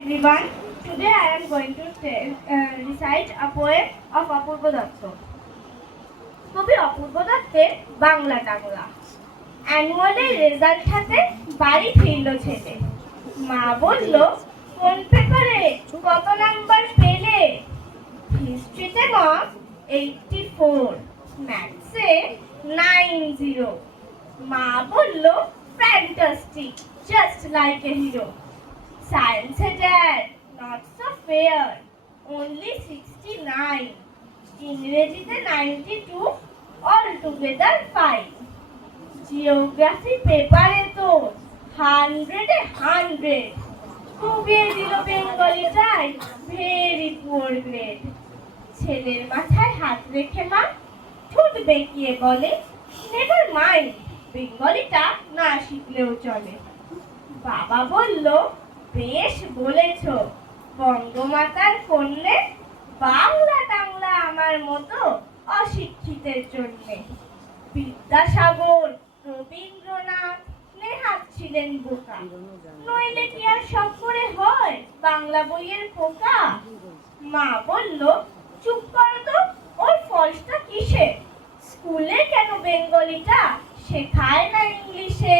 Everyone, today I am going to recite a poem of অপূর্ব দত্ত। কবি অপূর্ব দত্তের বাংলা টাংলা। অ্যানুয়ালের result হাতে বাড়ি ফিরল ছেলে। মা বলল, কোন পেপারে কত নাম্বার পেলে? হিস্ট্রিতে মক 84, ম্যাথসে 90। মা বলল, fantastic, just like a hero. Science dad, not so fair, only 69. ইংরেজিতে 92, altogether 5. জিওগ্রাফি পেপারে তো 100-এ 100। ডুবিয়ে দিল বেঙ্গলিটাই, ভেরি পুয়ার গ্রেড। ছেলের মাথায় হাত রেখে মা ঠোঁট বেঁকিয়ে বলে, নেভার মাইন্ড, বেঙ্গলিটা না শিখলেও চলে। বাবা বলল, বেশ বলেছ, বঙ্গমাতার কন্যে, বাংলা টাংলা আমার মতো অশিক্ষিতের জন্যে। বিদ্যাসাগর, রবীন্দ্রনাথ, নেহাত ছিলেন বোকা, নইলে কি আর সব করে হয় বাংলা বইয়ের পোকা? মা বলল, চুপ কর তো, ওর ফলসটা কিসে? স্কুলে কেন বেঙ্গলিটা শেখায় না ইংলিশে?